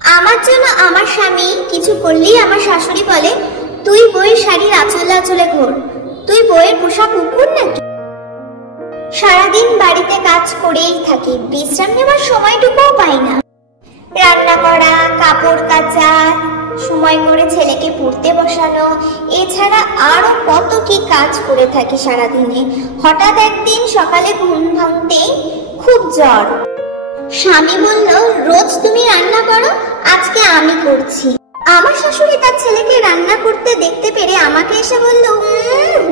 আমার জন্য আমার স্বামী কিছু করলেই আমার শাশুড়ি বলে, তুই বইয়ের শাড়ির আঁচলে আঁচলে ঘোর, তুই বইয়ের পোষা কুকুর নাকি? সারাদিন বাড়িতে কাজ করেই থাকি, বিশ্রাম নেওয়ার সময়টুকুও পাই না। রান্না করা, কাপড় কাচা, সময় করে ছেলেকে পড়তে বসানো, এছাড়া আরো কত কি কাজ করে থাকি সারাদিনে। হঠাৎ একদিন সকালে ঘুম ভাঙতেই খুব জ্বর। স্বামী বলল, রোজ তুমি রান্না করো, আজকে আমি করছি। আমার শাশুড়ি তার ছেলেকে রান্না করতে দেখতে পেরে আমাকে এসে বলল,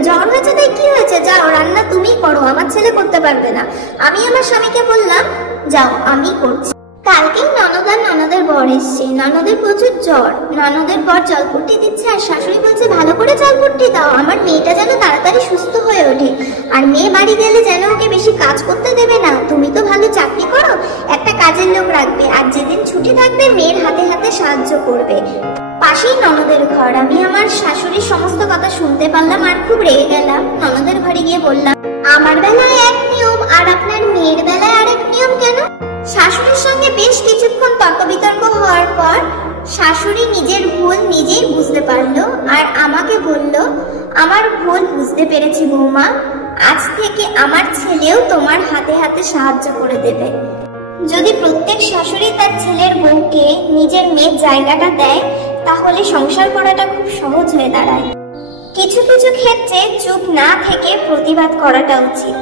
জ্বর হয়েছে তাই কি হয়েছে, যাও রান্না তুমি করো, আমার ছেলে করতে পারবে না। আমি আমার স্বামীকে বললাম, যাও আমি করছি। কালকেই ননদ আর ননদের বর এসছে। ননদের প্রচুর জ্বর, ননদের বর জলপট্টি দিচ্ছে আর শাশুড়ি বলছে, ভালো করে জলপট্টি দাও, আমার মেয়েটা যেন তাড়াতাড়ি সুস্থ হয়ে ওঠে, আর মেয়ে বাড়ি গেলে যেন ওকে বেশি কাজ করতে দেবে না। তুমি তো ভালো চাকরি করো, একটা কাজের লোক রাখবে, আর যেদিন ছুটি থাকবে মেয়ের হাতে হাতে সাহায্য করবে। পাশেই ননদের ঘর। আমি আমার শাশুড়ির সমস্ত কথা শুনতে পারলাম আর খুব রেগে গেলাম। ননদের ঘরে গিয়ে বললাম, আমার বেলায় এক নিয়ম আর আপনার মেয়ের বেলায় আরেক নিয়ম কেন? শাশুড়ির সঙ্গে বেশ কিছুক্ষণ তর্ক বিতর্ক হওয়ার পর শাশুড়ি নিজের ভুল নিজেই বুঝতে পারলো আর আমাকে বলল, আমার ভুল বুঝতে পেরেছি বৌমা, আজ থেকে আমার ছেলেও তোমার হাতে হাতে সাহায্য করে দেবে। যদি প্রত্যেক শাশুড়ি তার ছেলের বউকে নিজের মেয়ের জায়গাটা দেয়, তাহলে সংসার করাটা খুব সহজ হয়ে দাঁড়ায়। কিছু কিছু ক্ষেত্রে চুপ না থেকে প্রতিবাদ করাটা উচিত।